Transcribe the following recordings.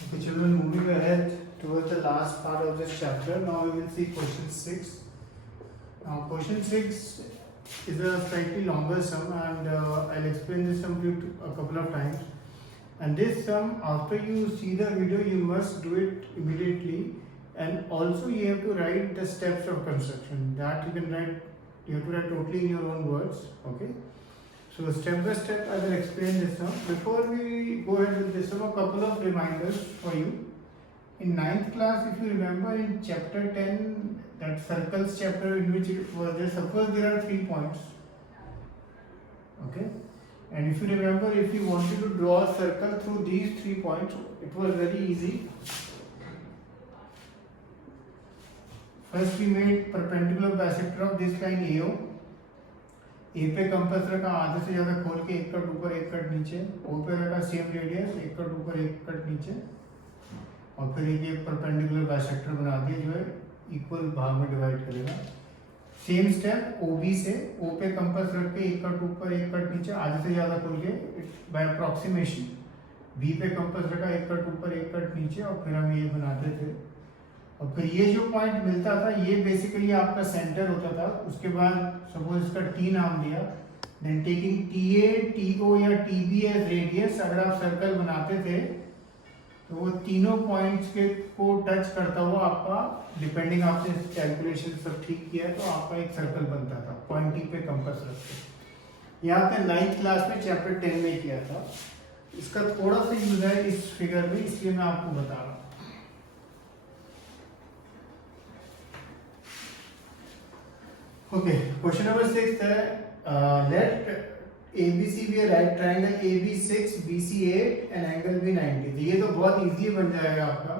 Okay, children, moving ahead towards the last part of this chapter. Now we will see question 6. Now, question 6 is a slightly longer sum, and I'll explain this sum to you a couple of times. And this sum, after you see the video, you must do it immediately, and also you have to write the steps of construction. That you can write. You have to write totally in your own words. Okay. So step by step, I will explain this sum. Before we go ahead with this sum, a couple of reminders for you. In 9th class, if you remember, in chapter 10, that circles chapter, in which it was there, suppose there are 3 points. Okay. And if you remember, if you wanted to draw a circle through these 3 points, it was very easy. First, we made perpendicular bisector of this line AO. ए पे compass रखा आधे से ज्यादा खोल के एक cut ऊपर एक कट नीचे, ओ पे रखा सेम रेडियस एक कट ऊपर एक कट नीचे, और फिर ये परपेंडिकुलर बाइसेक्टर बना दिया जो है इक्वल भाग में डिवाइड करेगा. सेम स्टेप ओ बी से ओ पे कंपास रख के एक कट ऊपर एक कट नीचे आधे से ज्यादा खोल के बाय अप्रोक्सीमेशन बी पे कंपास रखा एक कट ऊपर एक कट नीचे, और फिर हम ये बनाते थे. और फिर ये जो पॉइंट मिलता था ये बेसिकली आपका सेंटर होता था. उसके बाद सपोज इसका टी नाम दिया, then taking T A T O या टी बी एज रेडियस, अगर आप सर्कल बनाते थे तो वो तीनों पॉइंट्स के को टच करता हुआ आपका, डिपेंडिंग आपने कैलकुलेशन सब ठीक किया तो आपका एक सर्कल बनता था पॉइंट टी पे कंपास रख के. यहाँ पे 9th क्लास में चैप्टर 10 में किया था. इसका थोड़ा सा यूज है इस फिगर में, इसलिए मैं आपको बता रहा हूँ. Okay, question number 6 है, let ABC be a right triangle, AB 6, BC 8 and angle B 90. ये तो बहुत इजी बन जाएगा आपका.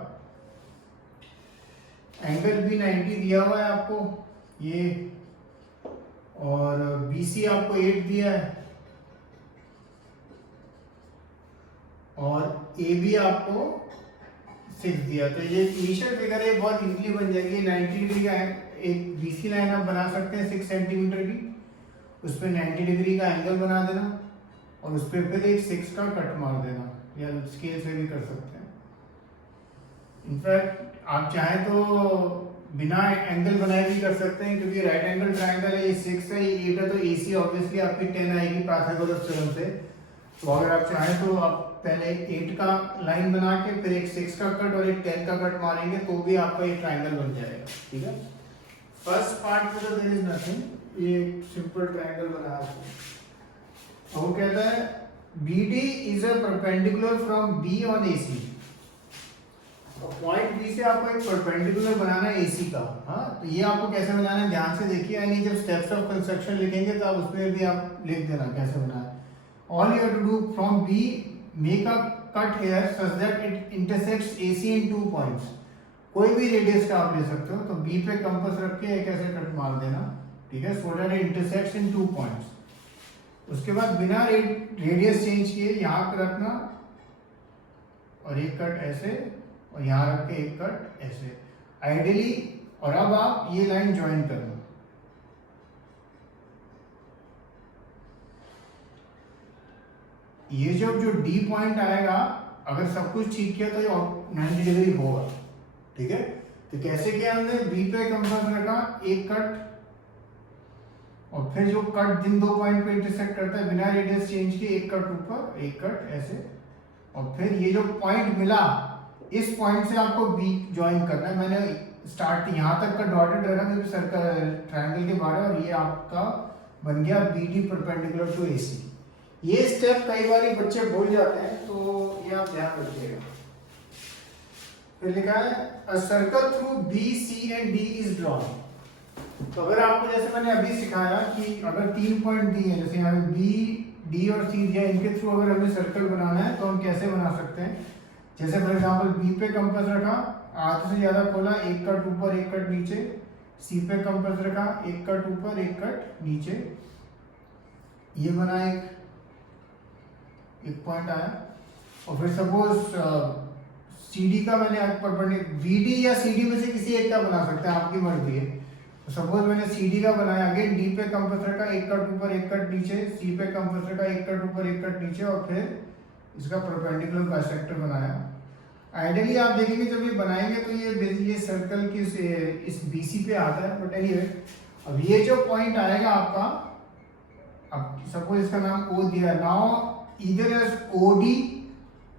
एंगल B 90 दिया हुआ है आपको ये, और BC आपको 8 दिया है, और AB आपको 6 दिया. तो ये इनिशियल फिगर है, बहुत इजीली बन जाएगी. 90 डिग्री का एक BC लाइन आप बना सकते हैं 6 सेंटीमीटर की, उस पर 90 डिग्री का एंगल बना देना, और उस पर फिर एक 6 का कट मार देना, या स्केल से भी कर सकते हैं. इनफैक्ट आप चाहें तो बिना एंगल बनाए भी कर सकते हैं, क्योंकि राइट एंगल ट्राइंगल है, ये 6 है, ये 8 है, तो AC ऑब्वियसली आपकी 10 आएगी पाइथागोरस थ्योरम से. तो अगर आप चाहें तो आप पहले 8 का लाइन बना के फिर एक 6 का कट और एक 10 का कट मारेंगे तो भी आपका एक ट्राइंगल बन जाएगा. ठीक है. फर्स्ट पार्ट में तो देयर इज नथिंग, ये सिंपल ट्रायंगल बना है. वो कहता है BD is a perpendicular from B on AC. Point B से आपको एक परपेंडिकुलर बनाना है AC का. हाँ, तो ये आपको कैसे बनाना है ध्यान से देखिए, यानी जब स्टेप्स ऑफ कंस्ट्रक्शन लिखेंगे तो आप उसमें भी आप लिख देना कैसे बनाना है. All you have to do from B make a cut here such that it intersects AC in 2 points. कोई भी रेडियस का आप ले सकते हो, तो B पे कंपास रख के एक ऐसे कट मार देना. ठीक है, so that it intersects in 2 points. उसके बाद बिना रेडियस चेंज किए यहाँ पे रखना, और एक कट ऐसे, और यहाँ रख के एक कट ऐसे आइडियली. और अब आप ये लाइन ज्वाइन करना. ये जो D पॉइंट आएगा, अगर सब कुछ ठीक किया तो ये 90 डिग्री होगा. ठीक है. तो कैसे किया हमने, B पे कंपास रखा एक कट, और फिर जो कट जिन 2 पॉइंट पे इंटरसेक्ट करता है बिना रेडियस चेंज किए एक कट ऊपर एक कट ऐसे, और फिर ये जो पॉइंट मिला इस पॉइंट से आपको B ज्वाइन करना है. मैंने स्टार्ट यहाँ तक का डॉटेड रखा क्योंकि सर्कल ट्रायंगल के बारे, और ये आपका बन गया BD परपेंडिकुलर टू AC. ये स्टेप कई बार बच्चे भूल जाते हैं, तो ये आप ध्यान रखिएगा. फिर लिखा है a circle through B, C and D is drawn. तो अगर आपको जैसे मैंने अभी सिखाया कि अगर 3 पॉइंट दिए हैं, जैसे यहाँ पे B, D और C दिया, इनके थ्रू अगर हमें सर्कल बनाना है तो हम कैसे बना सकते हैं. जैसे फॉर एग्जांपल B पे कंपास रखा आधे से ज्यादा खोला एक कट ऊपर एक कट नीचे, C पे कंपास रखा एक कट ऊपर एक कट नीचे, ये बना एक पॉइंट आया. और फिर सपोज CD का मैंने BD या CD में से किसी एक का बना सकते हैं, आपकी मर्जी है. तो सपोज मैंने CD का बनाया, अगेन D पे कंपास रखा एक कट ऊपर एक कट नीचे, C पे कंपास रखा एक कट ऊपर एक कट नीचे, और फिर इसका परपेंडिकुलर बाइसेक्टर बनाया. आइडियली आप देखेंगे जब ये बनाएंगे तो ये सर्कल की इस BC पे आता है, बट एनीवे अब ये जो पॉइंट आएगा आपका, अब सपोज इसका नाम O दिया, नाउ इधर एज OD,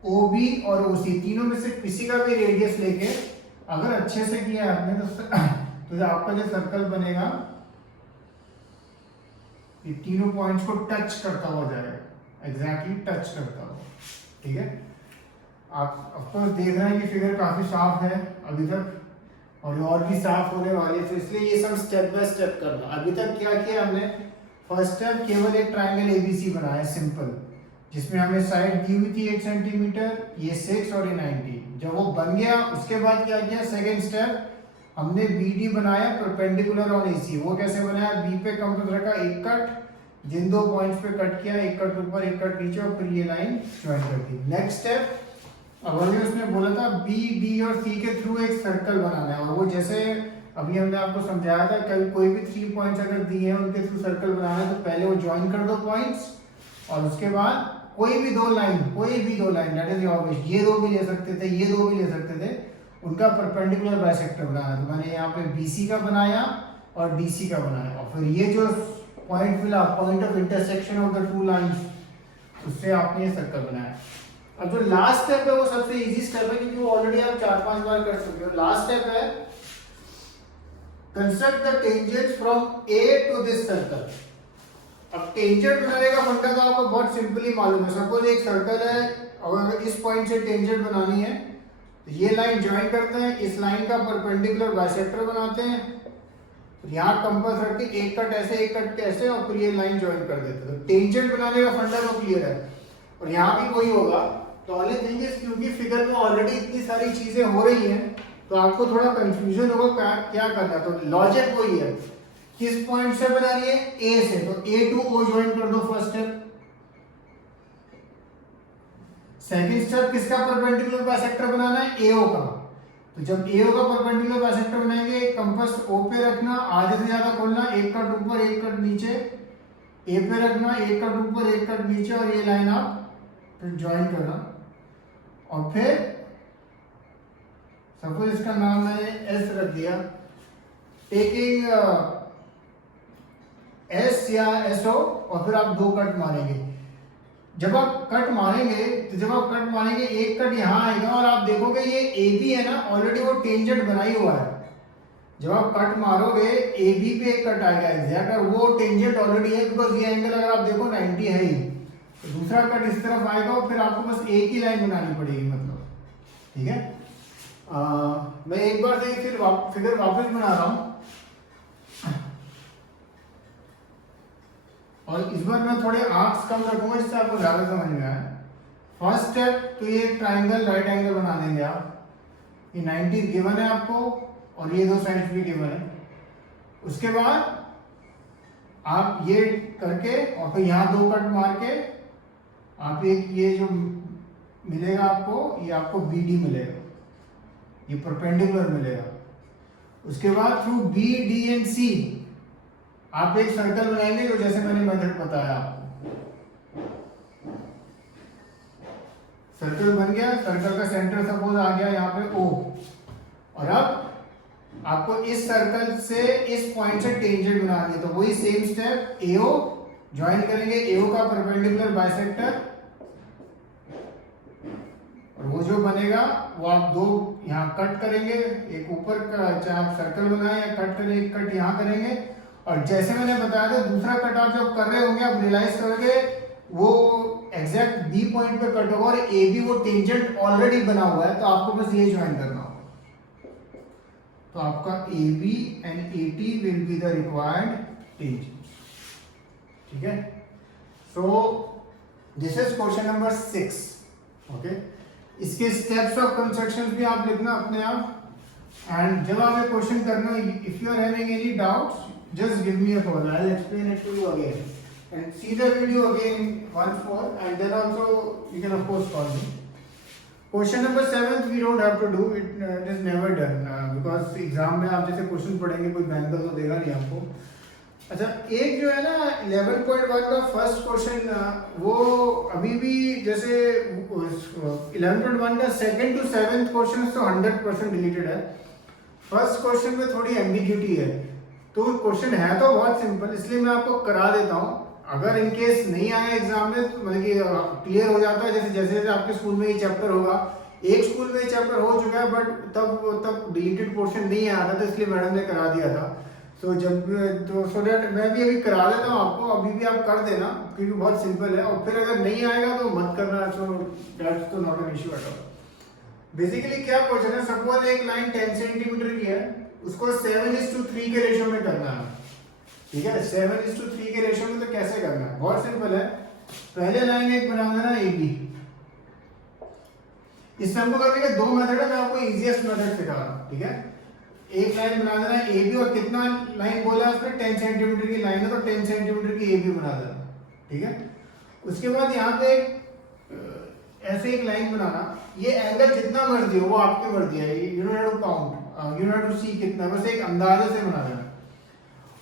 OB और OC तीनों में से किसी का भी रेडियस लेके अगर अच्छे से किया है आपने तो आपका जो सर्कल बनेगा ये तीनों पॉइंट्स को टच करता हुआ जाएगा, एग्जैक्टली टच करता हुआ। ठीक है, आप ऑफकोर्स देख रहे हैं कि फिगर काफी साफ है अभी तक, और भी साफ होने वाली है, तो इसलिए ये सब स्टेप बाय स्टेप करना। अभी तक क्या किया हमने, फर्स्ट स्टेप केवल एक ट्रायंगल ABC बनाया सिंपल, जिसमें हमें साइड दी हुई थी 8 सेंटीमीटर, ये 6 और ये 90। जब वो बन गया उसके बाद क्या किया, सेकेंड स्टेप हमने BD बनाया परपेंडिकुलर ऑन AC। वो कैसे बनाया, B पे कंपास रखा, एक कट जिन दो पॉइंट्स पे कट किया, एक कट ऊपर एक कट नीचे, और फिर ये लाइन ज्वाइन कर दी। नेक्स्ट स्टेप, अब अभी उसने बोला था B, D और C के थ्रू एक सर्कल बनाना है, और वो जैसे अभी हमने आपको समझाया था, कभी कोई भी 3 पॉइंट्स अगर दिए हैं उनके थ्रू सर्कल बनाना है तो पहले वो ज्वाइन कर दो पॉइंट्स, और उसके बाद कोई भी दो line that is your wish, ये दो भी ले सकते थे, ये दो भी ले सकते थे, उनका परपेंडिकुलर बाइसेक्टर बनाना। तो मैंने यहाँ पे BC का बनाया और DC का बनाया, और फिर ये जो पॉइंट मिला, point of intersection of the two lines, उससे आपने ये सर्कल बनाया। अब जो लास्ट स्टेप है वो सबसे इजी स्टेप है, क्योंकि वो ऑलरेडी आप 4-5 बार कर चुके हो। लास्ट स्टेप है construct the tangent from A to this circle. अब टेंजेंट बनाने का फंडा तो आपको बहुत सिंपली मालूम है। सपोज एक सर्कल है, अगर इस पॉइंट से टेंजेंट बनानी है तो ये लाइन ज्वाइन करते हैं, इस लाइन का परपेंडिकुलर बाइसेक्टर बनाते हैं, तो यहाँ कंपास रख के एक कट ऐसे एक कट कैसे, और फिर ये लाइन ज्वाइन कर देते हैं। तो टेंजेंट बनाने का फंडा तो क्लियर है, और यहाँ भी वही होगा। तो ओनली थिंग इज, क्योंकि फिगर में ऑलरेडी इतनी सारी चीजें हो रही हैं तो आपको थोड़ा कंफ्यूजन होगा क्या करना है। तो लॉजिक वही है, किस पॉइंट से बनानी है, A से, तो A to O ज्वाइन कर दो फर्स्ट स्टेप। सेकंड स्टेप किसका परपेंडिकुलर बाइसेक्टर बनाना है, AO का। तो जब AO का परपेंडिकुलर बाइसेक्टर बनाएंगे, कंपास O पे रखना, आधे से ज्यादा खोलना, एक कट ऊपर एक कट नीचे, A पे रखना, एक कट ऊपर एक कट नीचे, और ये लाइन आप फिर ज्वाइन करना। और फिर सपोज इसका नाम मैंने S रख दिया, टेकिंग S या SO, और फिर आप दो कट मारेंगे। जब आप कट मारेंगे एक कट यहाँ आएगा, और आप देखोगे ये AB है ना, ऑलरेडी वो टेंजेंट बना ही हुआ है। जब आप कट मारोगे AB पे एक कट आएगा एग्जैक्ट, और वो टेंजेंट ऑलरेडी है, बिकॉज ये एंगल अगर आप देखो 90 है ही। तो दूसरा कट इस तरफ आएगा, और फिर आपको बस एक ही लाइन बनानी पड़ेगी, मतलब। ठीक है, मैं एक बार से फिर फिगर वापस बना रहा हूं, और इस बार मैं थोड़े आर्क्स कम रखूंगा जिससे आपको ज्यादा समझ में आए। फर्स्ट स्टेप, तो ये ट्राइंगल राइट एंगल बना देंगे आप। ये 90 गिवन है आपको, और ये दो साइड्स भी गिवन है। उसके बाद आप ये करके, और फिर यहाँ दो कट मार के आप एक ये जो मिलेगा आपको, ये आपको BD मिलेगा, ये परपेंडिकुलर मिलेगा। उसके बाद through B, D and C आप एक सर्कल बनाएंगे, जो जैसे मैंने मेथड बताया आपको। सर्कल बन गया, सर्कल का सेंटर सपोज आ गया यहाँ पे O, और अब आपको इस सर्कल से इस पॉइंट से टेंजेंट बनानी है। तो वही सेम स्टेप, AO ज्वाइन करेंगे, AO का परपेंडिकुलर बाइसेक्टर, और वो जो बनेगा वो आप दो यहाँ कट करेंगे, एक ऊपर का, चाहे आप सर्कल बनाए या कट करें, एक कट यहाँ करेंगे। और जैसे मैंने बताया था, दूसरा कट आप जब कर रहे होंगे आप रियलाइज करोगे वो एग्जैक्ट B पॉइंट पे कट होगा, और AB वो टेंजेंट ऑलरेडी बना हुआ है, तो आपको बस ये ज्वाइन करना होगा। तो आपका AB and AT will be the required tangent. ठीक है, so this is question number 6। Okay, इसके स्टेप्स ऑफ कंस्ट्रक्शन भी आप लिखना अपने आप, एंड जब आप ये क्वेश्चन करना, if you are having any doubts, just give me a call. I'll explain it to you again, and see the video again once more, and then also you can of course call me. Question number 7 we don't have to do it, it is never done, because exam में आप जैसे question पढ़ेंगे कोई bank तो देगा नहीं आपको। अच्छा, एक जो है ना 11.1 का फर्स्ट क्वेश्चन, वो अभी भी जैसे 11.1 का सेकंड टू सेवेंथ क्वेश्चन तो 100% डिलीटेड है। फर्स्ट क्वेश्चन में थोड़ी एम्बिग्यूटी है, तो क्वेश्चन है तो बहुत सिंपल, इसलिए मैं आपको करा देता हूँ। अगर इन केस नहीं आया एग्जाम में तो मतलब कि क्लियर हो जाता है, जैसे जैसे जैसे आपके स्कूल में ये चैप्टर होगा, एक स्कूल में चैप्टर हो चुका है बट तब डिलीटेड पोर्शन नहीं आया था, तो इसलिए मैडम ने करा दिया था। सो सो दैट मैं भी अभी करा देता हूँ आपको, अभी भी आप कर देना क्योंकि बहुत सिंपल है, और फिर अगर नहीं आएगा तो मत करना, सो दैट्स तो not an issue at all. Basically क्या क्वेश्चन है, सपोज एक लाइन 10 सेंटीमीटर की है, उसको 7:3 के रेशियो में करना है, ठीक है। 7:3 के रेशियो में तो कैसे करना है, बहुत सिंपल है। पहले लाइन एक बना देना ए बी। इस सम को करने के दो मेथड है, मैं आपको इजीएस्ट मेथड सिखा रहा हूं, ठीक है। एक लाइन बना देना ए बी, और कितना लाइन बोला है उसमें 10 सेंटीमीटर की लाइन है, तो 10 सेंटीमीटर की ए बी बना देना, ठीक है। उसके बाद यहाँ पे ऐसे एक लाइन बनाना, ये एंगल जितना मर्जी हो वो आपकी मर्जी है, you don't have to count, you don't have to see कितना, बस एक अंदाजे से बना देना।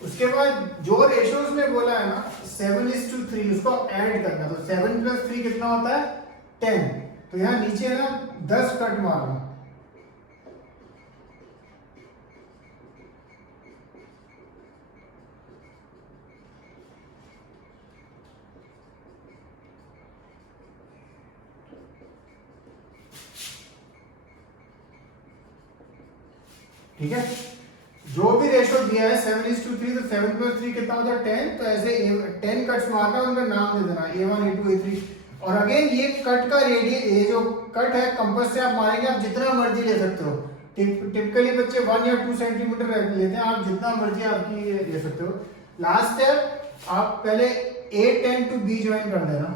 उसके बाद जो रेशियोज में बोला है ना 7:3, उसको ऐड करना, तो 7 + 3 कितना होता है 10, तो यहाँ नीचे है ना 10 कट मारना, ठीक है। जो भी रेशियो दिया है 7:3, तो 7 + 3 कितना होता है 10, तो ऐसे 10 कट्स मारना, उनका नाम दे देना A1 A2 A3। और अगेन ये कट का रेडियस, ये जो कट है कंपास से आप मारेंगे, आप जितना मर्जी ले सकते हो। टिपिकली बच्चे 1 या 2 सेंटीमीटर लेते हैं, आप जितना मर्जी आपकी ले सकते हो। लास्ट स्टेप, आप पहले A10 to B ज्वाइन कर देना,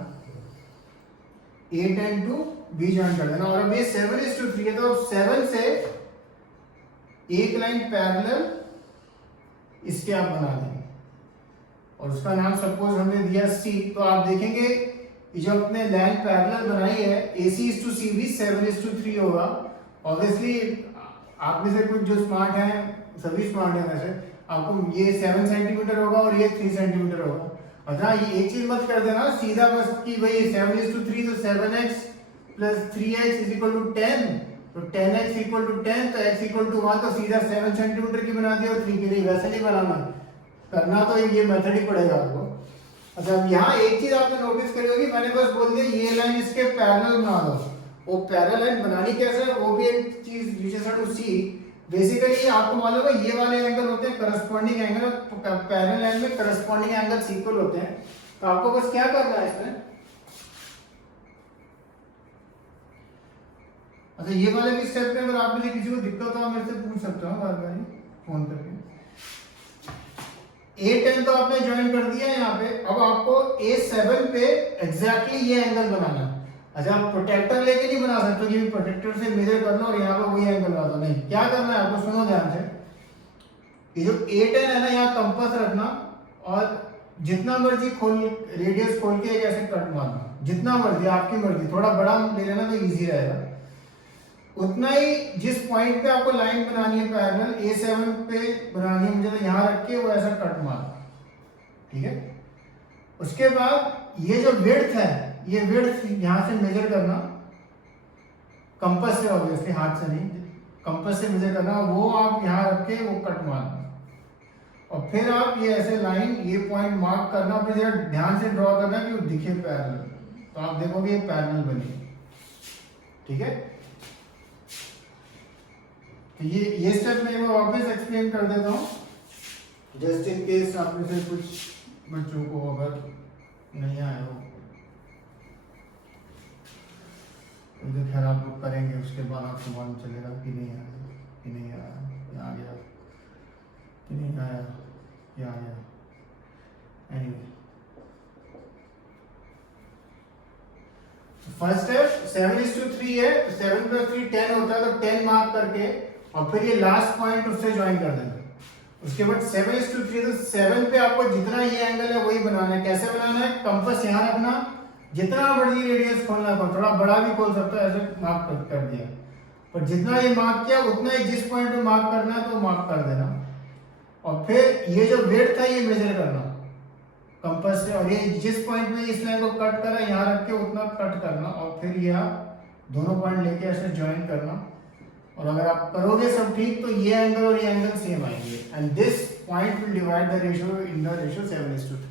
A10 to B ज्वाइन कर देना। और अब ये 7:3 है, तो 7 से एक लाइन पैरेलल इसके आप बना देंगे, और उसका नाम सपोज हमने दिया C। तो आप देखेंगे जो अपने लाइन पैरेलल बनाई है AC/CB 7:3 होगा। ऑब्वियसली आप में से कुछ जो स्मार्ट हैं, सभी स्मार्ट हैं वैसे, आपको ये 7 सेंटीमीटर होगा और ये 3 सेंटीमीटर होगा। और हाँ, ये एक चीज मत कर देना सीधा बस कि भाई 7:3, तो 7x + 3x = 10, तो 10x = 10, तो x = 1, तो सीधा 7 सेंटीमीटर की बना दिया और 3 की नहीं, वैसे नहीं बनाना, करना तो ये मेथड ही पड़ेगा आपको। अच्छा, यहाँ एक चीज आपने नोटिस करी होगी, मैंने बस बोल दिया ये लाइन इसके पैरेलल बना दो, वो पैरेलल लाइन बनानी कैसे है वो भी एक चीज you just to see. Basically आपको मालूम है ये वाले एंगल होते हैं करस्पॉन्डिंग एंगल, पैरेलल लाइन में करस्पॉन्डिंग एंगल्स इक्वल होते हैं। तो आपको बस क्या करना है इसमें, अच्छा ये वाले भी स्टेप में अगर आप में से किसी को दिक्कत हो मेरे से पूछ सकते हो बार बार फोन करके। A10 तो आपने ज्वाइन कर दिया है यहाँ पे, अब आपको A7 पे एग्जैक्टली ये एंगल बनाना है। अच्छा, आप प्रोटेक्टर लेके नहीं बना सकते कि प्रोटेक्टर से मेजर कर लो और यहाँ पे वही एंगल बना दो, नहीं। क्या करना है आपको, सुनो ध्यान से। ये जो A10 है ना, यहाँ कंपास रखना और जितना मर्जी खोल, रेडियस खोल के एक ऐसे कट मारना, जितना मर्जी, आपकी मर्जी, थोड़ा बड़ा ले लेना तो इजी रहेगा। उतना ही जिस पॉइंट पे आपको लाइन बनानी है पैरेलल A7 पे बनानी है मुझे, तो यहाँ रख के वो ऐसा कट मारना, ठीक है। उसके बाद ये जो विड्थ है, ये विड्थ यहाँ से मेजर करना कंपास से, ऑब्वियसली हाथ से नहीं, कंपास से मेजर करना, वो आप यहाँ रख के वो कट मारना, और फिर आप ये ऐसे लाइन, ये पॉइंट मार्क करना, फिर जरा ध्यान से ड्रॉ करना कि वो दिखे पैरेलल, तो आप देखोगे ये पैरेलल बनी, ठीक है। ये स्टेप मैं वापस एक्सप्लेन कर देता हूँ, जस्ट इन केस आप में से कुछ बच्चों को अगर नहीं आया हो, तो खैर आप लोग करेंगे, उसके बाद आपको मालूम चलेगा कि नहीं आया, कि नहीं आया, या आ गया, कि नहीं आया, या आया। एनीवे, फर्स्ट स्टेप 7:3 है, तो 7 + 3 10 होता है, तो 10 मार्क करके और फिर ये लास्ट पॉइंट उससे ज्वाइन कर देना। उसके बाद 7:3, तो 7 पे आपको जितना ये एंगल है वही बनाना है। कैसे बनाना है, कंपास यहाँ रखना, जितना बड़ी रेडियस खोलना है, थोड़ा बड़ा भी खोल सकता है, ऐसे मार्क कर दिया, पर जितना ये मार्क किया उतना ही जिस पॉइंट पे मार्क करना है तो मार्क कर देना। और फिर ये जो विड्थ है ये मेजर करना कंपास से, और ये जिस पॉइंट में इस लाइन को कट करा यहाँ रख के उतना कट करना, और फिर ये आप दोनों पॉइंट लेके ऐसे ज्वाइन करना। और अगर आप करोगे सब ठीक तो ये एंगल और ये एंगल सेम आएंगे, and this point will divide the ratio in the ratio 7:3।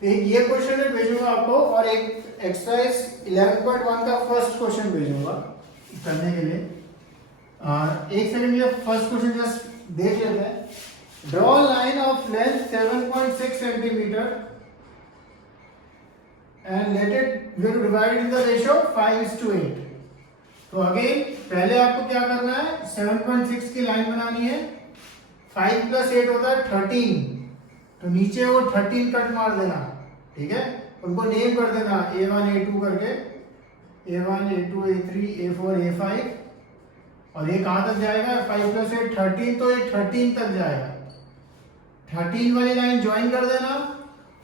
तो एक ये क्वेश्चन भेजूंगा आपको, और एक एक्सरसाइज 11.1 का फर्स्ट क्वेश्चन भेजूंगा करने के लिए। एक सेकंड, ये फर्स्ट क्वेश्चन जस्ट देख लेते हैं। Draw line of length 7.6 centimetre and let it we will divide in the ratio 5:8। तो अगेन पहले आपको क्या करना है, 7.6 की लाइन बनानी है, 5 + 8 होता है 13, तो नीचे वो 13 कट मार देना, ठीक है। उनको नेम कर देना A1 A2 करके, A1 A2 A3 A4 A5, और ये कहां तक जाएगा, 5 + 8 13, तो ये 13 तक जाएगा। 13 वाली लाइन ज्वाइन कर देना,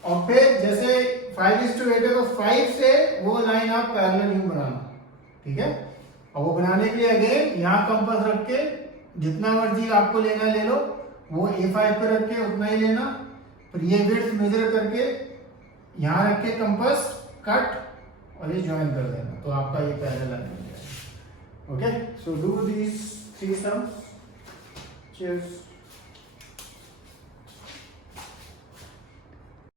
और फिर जैसे 5:8 है तो 5 से वो लाइन आप पैरेलल यूं बनाना, ठीक है। और वो बनाने के लिए अगेन यहाँ कंपास रख के जितना मर्जी आपको लेना ले लो, वो A5 पे रख के उतना ही लेना, फिर ये विड्थ मेजर करके यहाँ रख के कंपास कट और ये ज्वाइन कर देना, तो आपका ये पैरेलल लाइन बन जाएगा। Okay, so do these 3 sums. Cheers.